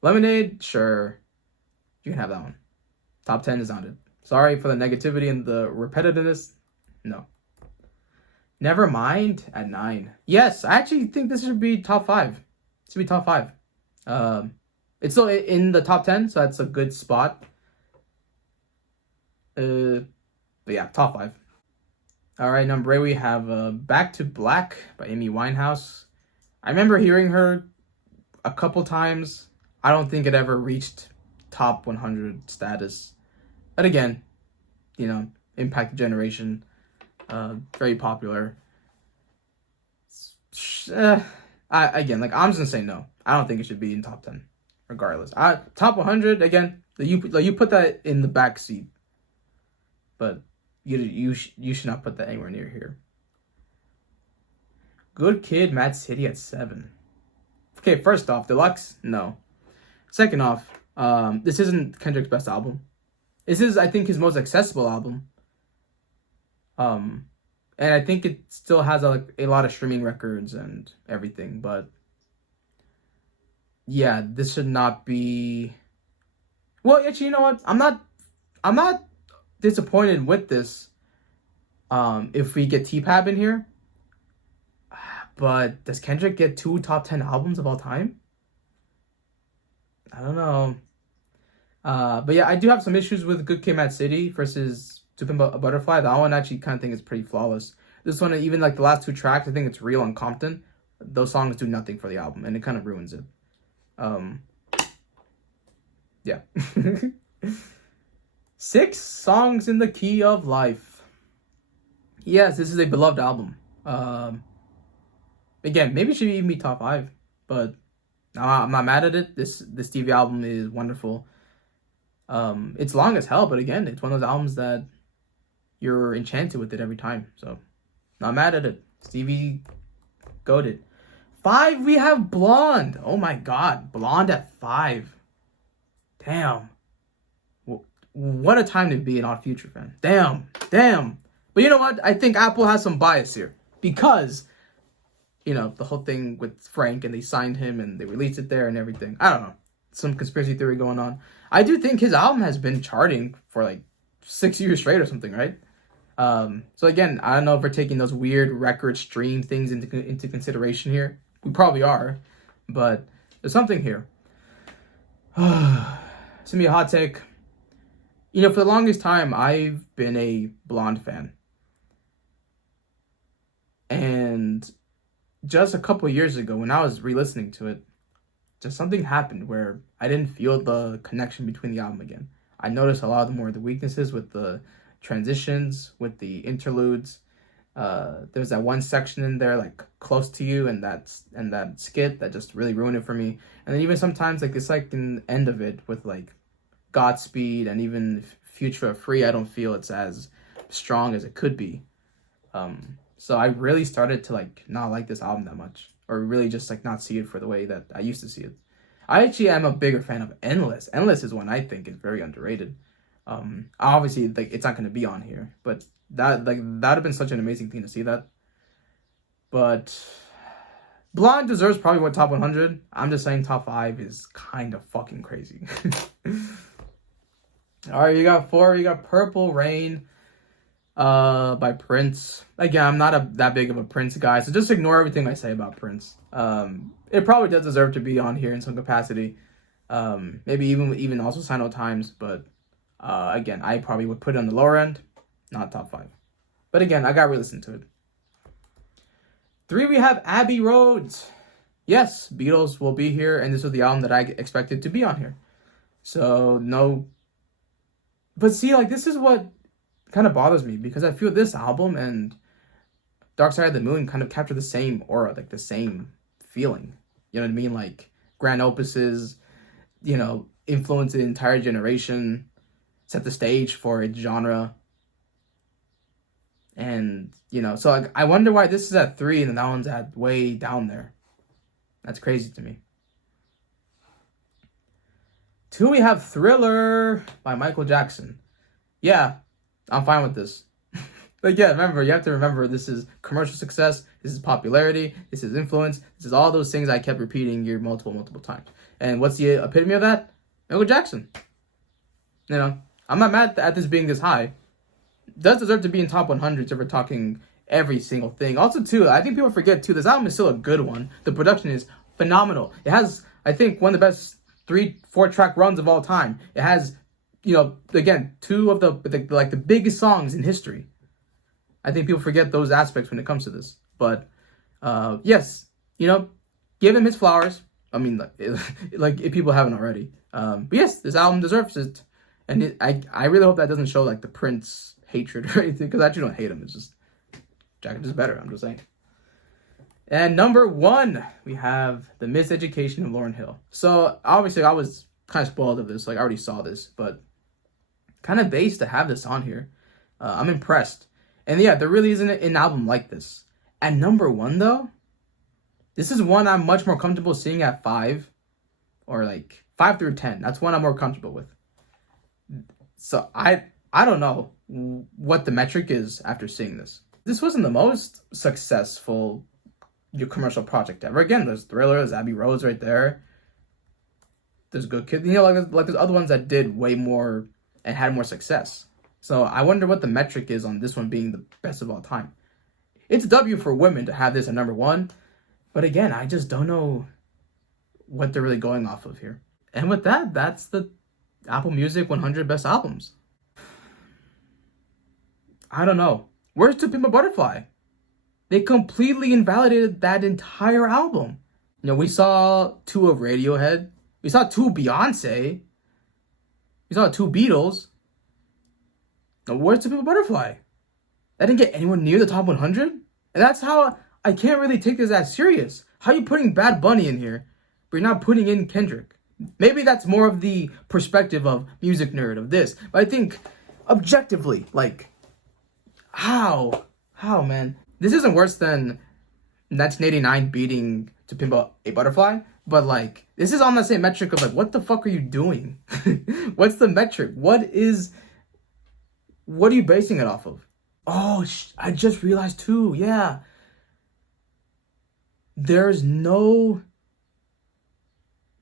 Lemonade, sure. You can have that one. Top 10 is not it. Sorry for the negativity and the repetitiveness. No. Nevermind at 9. Yes, I actually think this should be top 5. It should be top 5. It's still in the top 10, so that's a good spot. But yeah, top 5. All right, number 8 we have Back to Black by Amy Winehouse. I remember hearing her a couple times. I don't think it ever reached top 100 status. But again, impact the generation. Very popular. I'm just gonna say no. I don't think it should be in top 10, regardless. Top 100 again. You put that in the back seat, but you should not put that anywhere near here. Good Kid, Mad City at 7. Okay, first off, Deluxe, no. Second off, this isn't Kendrick's best album. This is, I think, his most accessible album. And I think it still has a lot of streaming records and everything, but yeah, this should not be. Well, actually, you know what? I'm not disappointed with this. If we get T-Pab in here, but does Kendrick get 2 top 10 albums of all time? I don't know. But yeah, I do have some issues with Good Kid, Mad City versus To Pimp a Butterfly. That one actually kind of think is pretty flawless. This one, even like the last 2 tracks, I think it's Real and Compton. Those songs do nothing for the album, and it kind of ruins it. Yeah. 6 Songs in the Key of Life. Yes, this is a beloved album. Again, maybe it should even be top 5, but I'm not mad at it. This Stevie album is wonderful. It's long as hell, but again, it's one of those albums that you're enchanted with it every time. So, not mad at it. Stevie goated. 5, we have Blonde. Oh my god, Blonde at 5. Damn. What a time to be an Odd Future fan. Damn. But you know what? I think Apple has some bias here. Because, the whole thing with Frank and they signed him and they released it there and everything. I don't know. Some conspiracy theory going on. I do think his album has been charting for like 6 years straight or something, right? So again, I don't know if we're taking those weird record stream things into consideration here. We probably are, but there's something here. It's gonna be a hot take. For the longest time, I've been a Blonde fan. And just a couple years ago, when I was re-listening to it, just something happened where I didn't feel the connection between the album again. I noticed a lot more of the weaknesses with the transitions, with the interludes. There's that one section in there like Close to You, and that skit that just really ruined it for me. And then even sometimes like it's like in the end of it with like Godspeed and even Future Free, I don't feel it's as strong as it could be. So I really started to like not like this album that much, or really just like not see it for the way that I used to see it. I actually am a bigger fan of Endless. Endless is one I think is very underrated. Obviously like it's not gonna be on here, but that'd have been such an amazing thing to see that. But Blonde deserves probably what top 100. I'm just saying top 5 is kind of fucking crazy. All right, you got 4. You got Purple Rain, by Prince. Again, I'm not that big of a Prince guy, so just ignore everything I say about Prince. It probably does deserve to be on here in some capacity. Maybe even also Sign of Times, but again, I probably would put it on the lower end, not top 5. But again, I gotta re-listen to it. 3, we have Abbey Road. Yes, Beatles will be here, and this was the album that I expected to be on here. So no. But see, like this is what kind of bothers me, because I feel this album and Dark Side of the Moon kind of capture the same aura, like the same feeling. You know what I mean? Like grand opuses, influence the entire generation, set the stage for its genre. And, so like, I wonder why this is at 3 and that one's at way down there. That's crazy to me. 2, we have Thriller by Michael Jackson. Yeah, I'm fine with this. But yeah, you have to remember this is commercial success, this is popularity, this is influence, this is all those things I kept repeating here multiple times. And what's the epitome of that? Michael Jackson. I'm not mad at this being this high. It does deserve to be in top 100 if we're talking every single thing. Also, too, I think people forget, too, this album is still a good one. The production is phenomenal. It has, I think, one of the best 3-4 track runs of all time. It has, again, 2 of the biggest songs in history. I think people forget those aspects when it comes to this. But, yes, give him his flowers. I mean, like if people haven't already. But yes, this album deserves it. And I really hope that doesn't show, like, the Prince hatred or anything, because I actually don't hate him. It's just, Jacket is better, I'm just saying. And number 1, we have The Miseducation of Lauryn Hill. So, obviously, I was kind of spoiled of this. Like, I already saw this, but kind of based to have this on here. I'm impressed. And yeah, there really isn't an album like this. At number 1, though, this is one I'm much more comfortable seeing at 5, or like 5 through 10. That's one I'm more comfortable with. So I don't know what the metric is after seeing this. This wasn't the most successful commercial project ever. Again, there's Thriller, there's Abbey Road right there. There's Good Kid. Like there's other ones that did way more and had more success. So I wonder what the metric is on this one being the best of all time. It's a W for women to have this at number 1. But again, I just don't know what they're really going off of here. And with that, that's the Apple Music 100 Best Albums. I don't know. Where's To Pimp a Butterfly? They completely invalidated that entire album. We saw 2 of Radiohead. We saw 2 Beyonce. We saw 2 Beatles. Now, where's To Pimp a Butterfly? That didn't get anyone near the top 100? And that's how I can't really take this as serious. How are you putting Bad Bunny in here, but you're not putting in Kendrick? Maybe that's more of the perspective of music nerd of this. But I think objectively, like, how, man? This isn't worse than 1989 beating To Pimp a Butterfly, but like, this is on the same metric of like, what the fuck are you doing? What's the metric? What are you basing it off of? Oh, I just realized too, yeah. There's no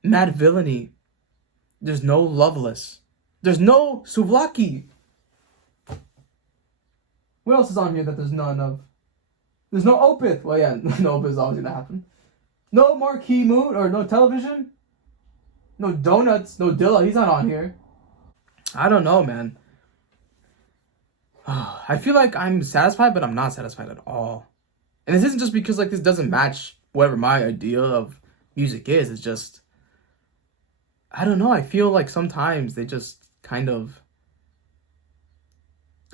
Mad Villainy. There's no Loveless. There's no Souvlaki. What else is on here that there's none of? There's no Opeth. Well, yeah, no Opeth is always gonna happen. No Marquee Moon, or no Television. No Donuts. No Dilla. He's not on here. I don't know, man. I feel like I'm satisfied, but I'm not satisfied at all. And this isn't just because like this doesn't match whatever my idea of music is. It's just, I don't know. I feel like sometimes they just kind of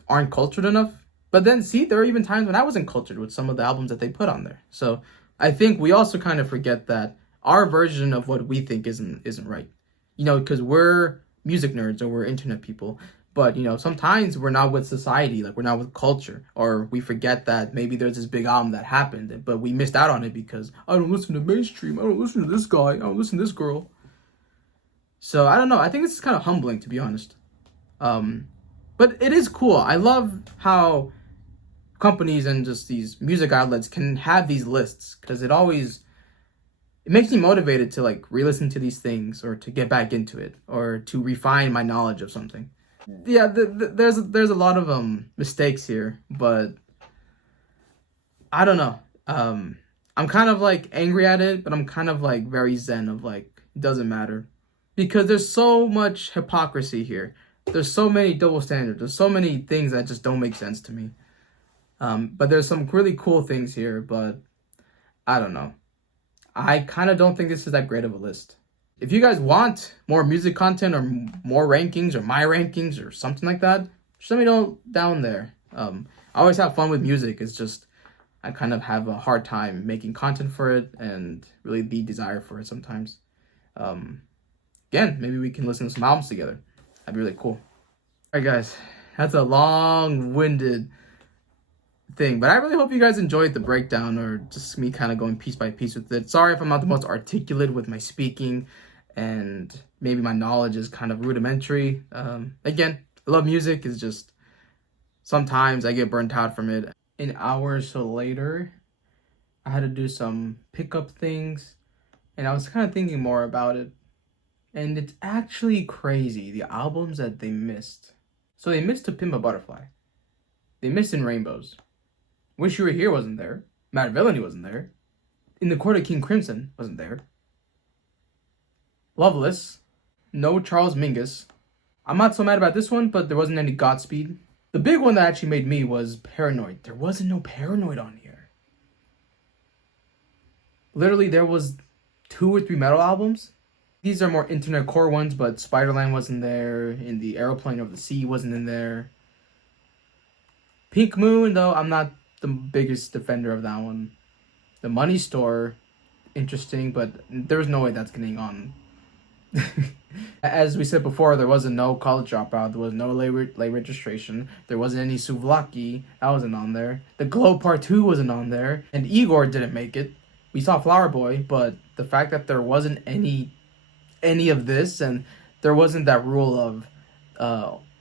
aren't cultured enough. But then see, there are even times when I wasn't cultured with some of the albums that they put on there. So I think we also kind of forget that our version of what we think isn't right. Because we're music nerds or we're internet people. But sometimes we're not with society, like we're not with culture, or we forget that maybe there's this big album that happened, but we missed out on it because I don't listen to mainstream, I don't listen to this guy, I don't listen to this girl. So I don't know. I think this is kind of humbling, to be honest. But it is cool. I love how companies and just these music outlets can have these lists because it makes me motivated to like re-listen to these things or to get back into it or to refine my knowledge of something. Yeah, there's a lot of mistakes here, but I don't know. I'm kind of like angry at it, but I'm kind of like very zen of like it doesn't matter because there's so much hypocrisy here. There's so many double standards. There's so many things that just don't make sense to me. But there's some really cool things here, but I don't know. I kind of don't think this is that great of a list. If you guys want more music content or more rankings or my rankings or something like that, just let me know down there. I always have fun with music. It's just I kind of have a hard time making content for it and really the desire for it sometimes. Again, maybe we can listen to some albums together. That'd be really cool. All right, guys, that's a long-winded thing, but I really hope you guys enjoyed the breakdown or just me kind of going piece by piece with it. Sorry if I'm not the most articulate with my speaking and maybe my knowledge is kind of rudimentary. Again, I love music. It's just sometimes I get burnt out from it. An hour or so later, I had to do some pickup things and I was kind of thinking more about it. And it's actually crazy, the albums that they missed. So they missed To Pimp a Butterfly. They missed In Rainbows. Wish You Were Here wasn't there. Mad Villainy wasn't there. In the Court of King Crimson wasn't there. Loveless. No Charles Mingus. I'm not so mad about this one, but there wasn't any Godspeed. The big one that actually made me was Paranoid. There wasn't no Paranoid on here. Literally, there was 2 or 3 metal albums. These are more internet core ones, but Spiderland wasn't there. In the Aeroplane Over the Sea wasn't in there. Pink Moon, though, I'm not the biggest defender of that one. The Money Store, interesting, but there was no way that's getting on. As we said before, there wasn't no College Dropout. There was no late registration. There wasn't any Souvlaki. That wasn't on there. The Glow Part 2 wasn't on there. And Igor didn't make it. We saw Flower Boy, but the fact that there wasn't any of this and there wasn't that rule of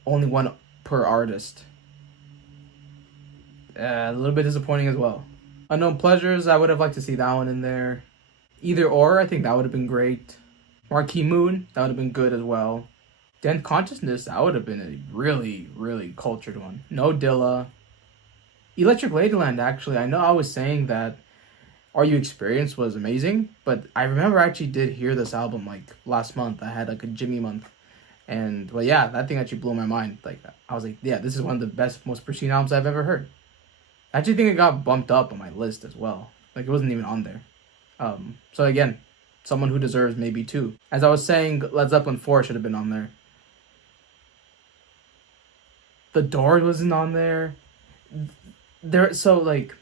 only one per artist. A little bit disappointing as well. Unknown Pleasures, I would have liked to see that one in there. Either or, I think that would have been great. Marquee Moon, that would have been good as well. Dent Consciousness, that would have been a really, really cultured one. No Dilla. Electric Ladyland, actually, I know I was saying that Are You Experienced was amazing, but I remember I actually did hear this album like last month. I had like a Jimmy month. And, well, yeah, that thing actually blew my mind. Like, I was like, yeah, this is one of the best, most pristine albums I've ever heard. I actually think it got bumped up on my list as well. Like, it wasn't even on there. So, again, someone who deserves maybe 2. As I was saying, Led Zeppelin 4 should have been on there. The Doors wasn't on there. So, like,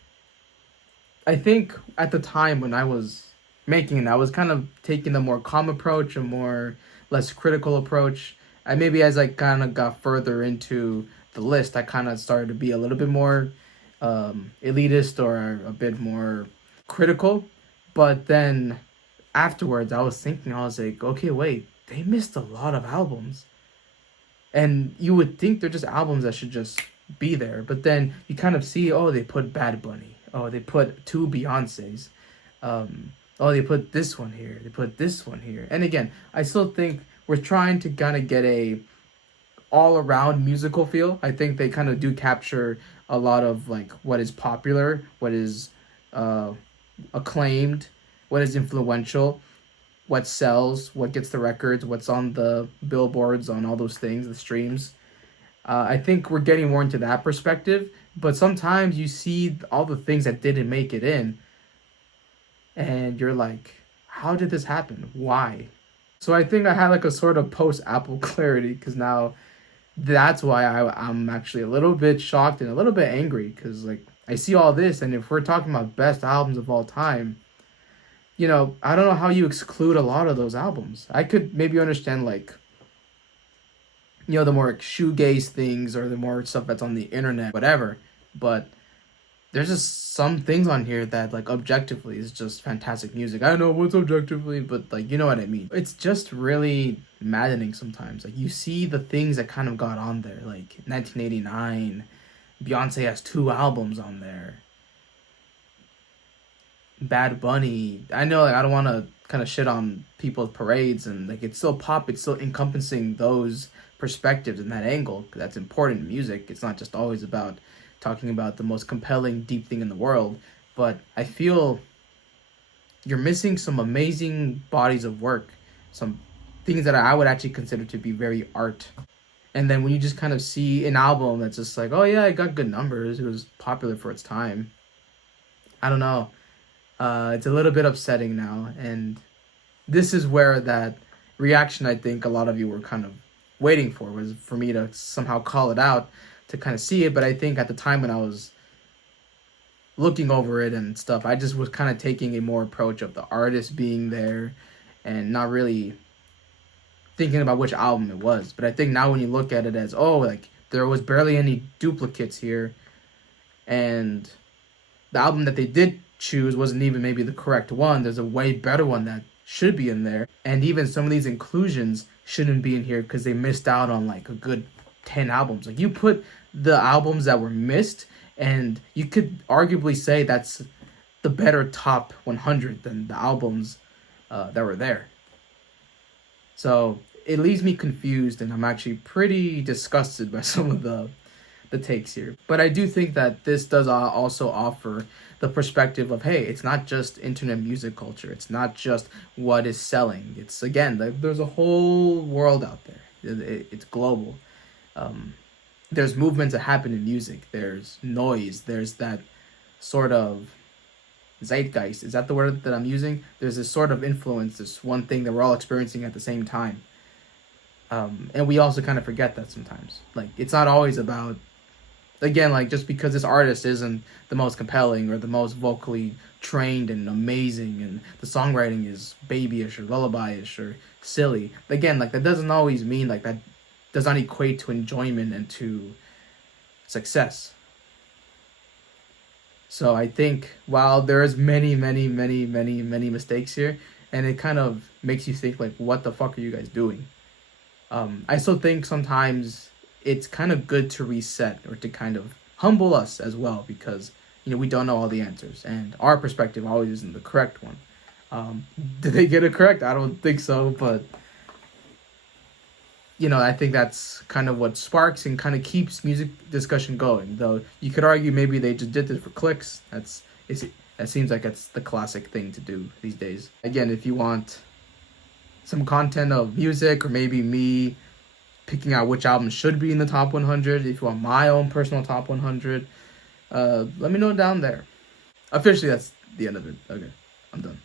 I think at the time when I was making it, I was kind of taking a more calm approach, a more less critical approach. And maybe as I kind of got further into the list, I kind of started to be a little bit more elitist or a bit more critical. But then afterwards, I was thinking, I was like, okay, wait, they missed a lot of albums. And you would think they're just albums that should just be there. But then you kind of see, oh, they put Bad Bunny. Oh, they put 2 Beyoncés. Oh, they put this one here. They put this one here. And again, I still think we're trying to kind of get a all-around musical feel. I think they kind of do capture a lot of like what is popular, what is acclaimed, what is influential, what sells, what gets the records, what's on the billboards, on all those things, the streams. I think we're getting more into that perspective, but sometimes you see all the things that didn't make it in, and you're like, how did this happen? Why? So I think I had like a sort of post-Apple clarity, because now That's why I'm actually a little bit shocked and a little bit angry because like I see all this, and if we're talking about best albums of all time, I don't know how you exclude a lot of those albums. I could maybe understand like the more shoegaze things or the more stuff that's on the internet, whatever. But there's just some things on here that like objectively is just fantastic music. I don't know what's objectively, but like you know what I mean. It's just really maddening sometimes. Like you see the things that kind of got on there. Like 1989, Beyonce has 2 albums on there. Bad Bunny. I know like I don't want to kind of shit on people's parades and like it's still pop. It's still encompassing those perspectives and that angle. 'Cause that's important in music. It's not just always about talking about the most compelling, deep thing in the world. But I feel you're missing some amazing bodies of work, some things that I would actually consider to be very art. And then when you just kind of see an album that's just like, oh yeah, it got good numbers, it was popular for its time. I don't know. It's a little bit upsetting now, and this is where that reaction I think a lot of you were kind of waiting for was for me to somehow call it out to kind of see it. But I think at the time when I was looking over it and stuff, I just was kind of taking a more approach of the artist being there and not really thinking about which album it was. But I think now when you look at it as, oh, like there was barely any duplicates here, and the album that they did choose wasn't even maybe the correct one. There's a way better one that should be in there. And even some of these inclusions shouldn't be in here because they missed out on like a good 10 albums. Like you put the albums that were missed, and you could arguably say that's the better top 100 than the albums that were there. So it leaves me confused, and I'm actually pretty disgusted by some of the takes here. But I do think that this does also offer the perspective of, hey, it's not just internet music culture. It's not just what is selling. It's, again, there's a whole world out there. It's global. There's movements that happen in music. There's noise. There's that sort of zeitgeist. Is that the word that I'm using? There's this sort of influence, this one thing that we're all experiencing at the same time. And we also kind of forget that sometimes. Like, it's not always about, again, like just because this artist isn't the most compelling or the most vocally trained and amazing and the songwriting is babyish or lullabyish or silly, again, like that doesn't always mean like that does not equate to enjoyment and to success. So I think while there is many mistakes here, and it kind of makes you think like, what the fuck are you guys doing? I still think sometimes it's kind of good to reset or to kind of humble us as well, because we don't know all the answers and our perspective always isn't the correct one. Did they get it correct? I don't think so, but I think that's kind of what sparks and kind of keeps music discussion going. Though you could argue maybe they just did this for clicks. That seems like it's the classic thing to do these days. Again, if you want some content of music or maybe me picking out which album should be in the top 100, if you want my own personal top 100, let me know down there. Officially, that's the end of it. Okay, I'm done.